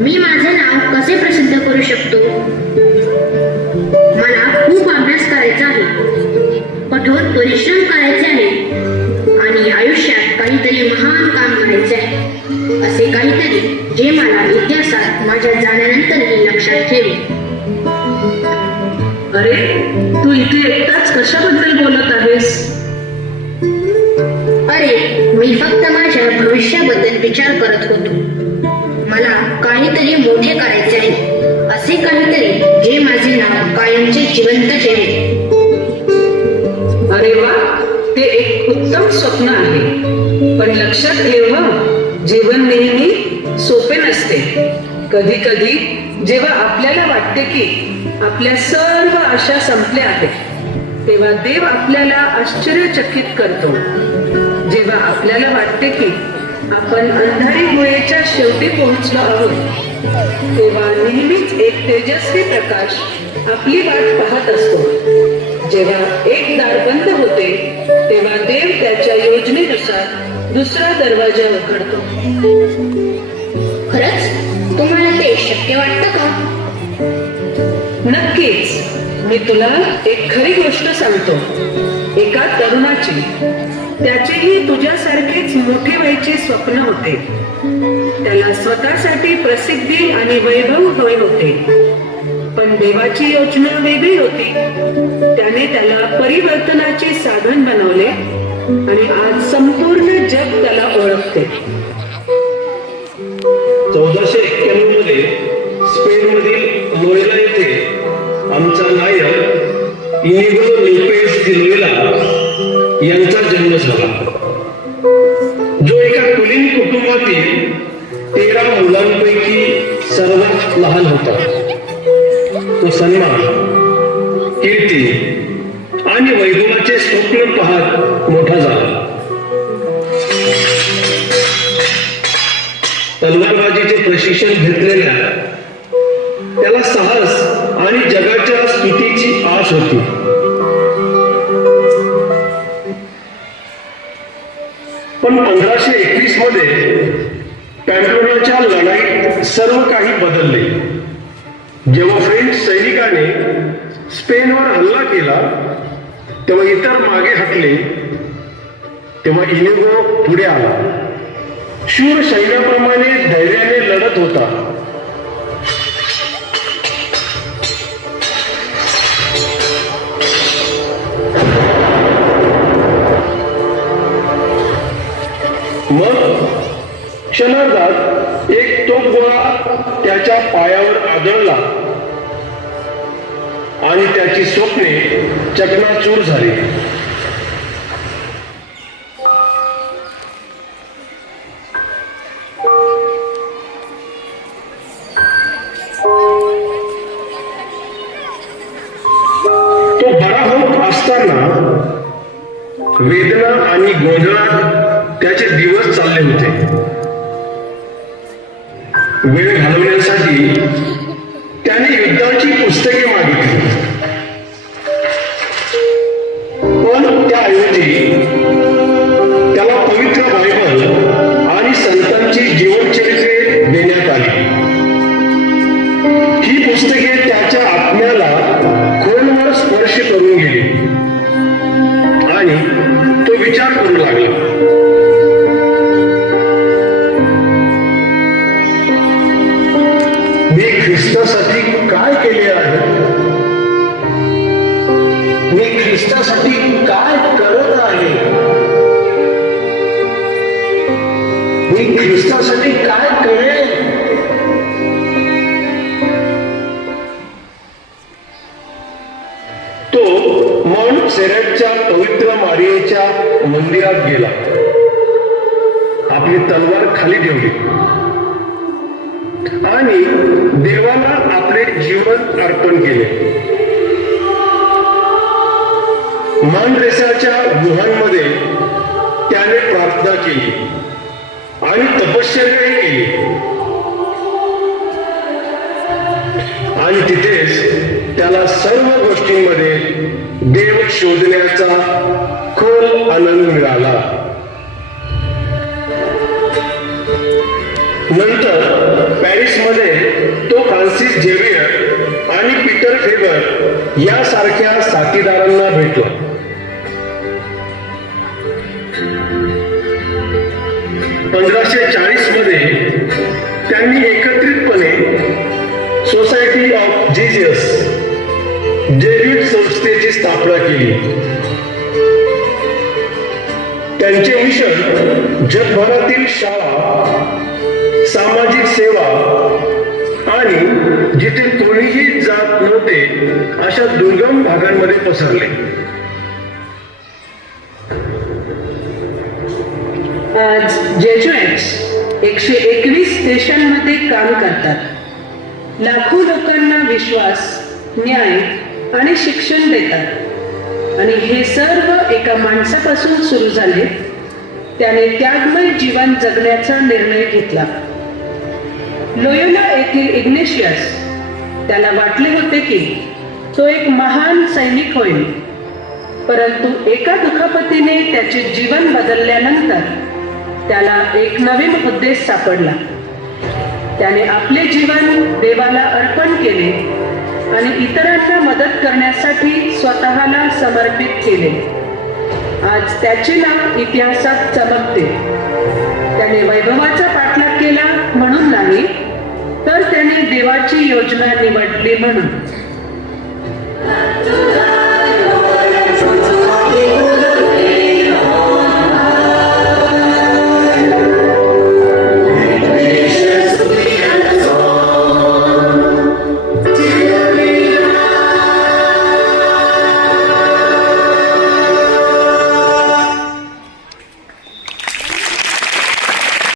मी माझे नाव कसे प्रसिद्ध करू शकतो? मला खूप अभ्यास करायचा आहे, कठोर परिश्रम करायचे आहे आणि आयुष्यात काहीतरी महान काम करायचे आहे. असे काहीतरी जे मला इतिहासात माझ्या जाण्यानंतरही लक्षात ठेवेल. अरे, तू इथे एकटाच कशाबद्दल बोलत आहेस? अरे, मी फक्त माझ्या भविष्याबद्दल विचार करत होतो. मला काहीतरी मोठे करायचे आहे, असे काहीतरी जे माझे नाव कायमचे जिवंत ठेवेल. अरे वा, ते एक उत्तम स्वप्न आहे. पण लक्षात ठेव, जीवन नेहमी सोपे नसते. कधी कधी जेव्हा आपल्याला वाटते की आपल्या सर्व आशा संपल्या आहेत, तेव्हा देव आपल्याला आश्चर्यचकित करतो. जेव्हा आपल्याला वाटते की आपण अंधारी गुहेच्या शेवटी पोहोचलो आहोत, तेव्हा नेहमीच एक तेजस्वी प्रकाश आपली वाट पाहत असतो. जेव्हा एक दार बंद होते, तेव्हा देव त्याच्या योजनेनुसार दुसरा दरवाजा उघडतो. खरंच तुम्हाला ते शक्य वाटतं का? नक्कीच. मी तुला एक खरी गोष्ट सांगतो. एका तरुणाची, त्याचेही तुझ्यासारखेच मोठे व्हायचे स्वप्न होते. त्याला स्वतःसाठी प्रसिद्धी आणि वैभव हवे होते, पण देवाची योजना वेगळी होती. त्याने त्याला परिवर्तनाचे साधन बनवले आणि आज संपूर्ण जग त्याला ओळखते. 1491 मध्ये स्पेनमधील लोयला येथे आमचा नायक इनिगो लोपेझ दी लोयला यांचा जन्म झाला, जो एका कुलीन कुटुंबातील 13 मुलांपैकी सर्वात लहान होता. तो सन्मान, कीर्ती आणि वैभवाचे स्वप्न पाहत मोठा झाला. तलवारबाजीचे प्रशिक्षण घेतलेल्या त्याला साहस आणि जगाच्या स्तुतीची आस होती. पण 1521 मध्ये पॅम्प्लोनाच्या लढाईत सर्व काही बदलले. जेव्हा फ्रेंच सैनिकाने स्पेनवर हल्ला केला, तेव्हा इतर मागे हटले. तेव्हा इनिगो पुढे आला. शूर सैन्याप्रमाणे धैर्याने लढत होता. मग क्षणार्धात एक तोफगोळा त्याच्या पायावर आदळला आणि त्याची स्वप्ने चकनाचूर झाली. तो बरा होत असताना वेदना आणि गोंधळात त्याचे दिवस चालले होते. वेळ घालवण्यासाठी त्याने युद्धाची पुस्तके मागितली, पण त्याऐवजी त्याला पवित्र बायबल आणि संतांची जीवनचरित्रे देण्यात आली. ही पुस्तके त्याच्या आत्म्याला खोलवर स्पर्श करून गेली आणि तो विचार करू लागला. मी ख्रिस्तासाठी काय केले आहे? मी ख्रिस्तासाठी काय करत आहे? मी ख्रिस्तासाठी काय करेन? तो माउंट सेरेटच्या पवित्र मारियेच्या मंदिरात गेला. आपली तलवार खाली ठेवली आणि देवाला आपले जीवन अर्पण केले. मानरेसाच्या गुहांमध्ये त्याने प्रार्थना केली आणि तपश्चर्याही केली. आणि तिथेच त्याला सर्व गोष्टींमध्ये देव शोधण्याचा खोल आनंद मिळाला. नंतर पॅरिसमध्ये झेवियर आणि पीटर फेबर यासारख्या साथीदारांना भेटला. 1540 मध्ये त्यांनी एकत्रितपणे सोसायटी ऑफ जीजस जेव्हिट संस्थेची स्थापना केली. त्यांचे मिशन जगभरातील शाळा, सामाजिक सेवा आणि जिथे कोणीही जात नव्हते अशा दुर्गम भागांमध्ये पसरले. आज जेजुएट्स 121 देशांमध्ये काम करतात. लाखो लोकांना विश्वास, न्याय आणि शिक्षण देतात. आणि हे सर्व एका माणसापासून सुरू झाले. त्याने त्यागमय जीवन जगण्याचा निर्णय घेतला. लोयोला येथील इग्नेशियस, त्याला वाटले होते की तो एक महान सैनिक होईल, परंतु एका दुखापतीने त्याचे जीवन बदलल्यानंतर त्याला एक नवीन उद्देश सापडला. त्याने आपले जीवन देवाला अर्पण केले आणि इतरांना मदत करण्यासाठी स्वतःला समर्पित केले. आज त्याचे नाव इतिहासात चमकते. त्याने वैभवाचा पाठलाग केला म्हणून नाही, तर त्याने देवाची योजना निवडली म्हणून.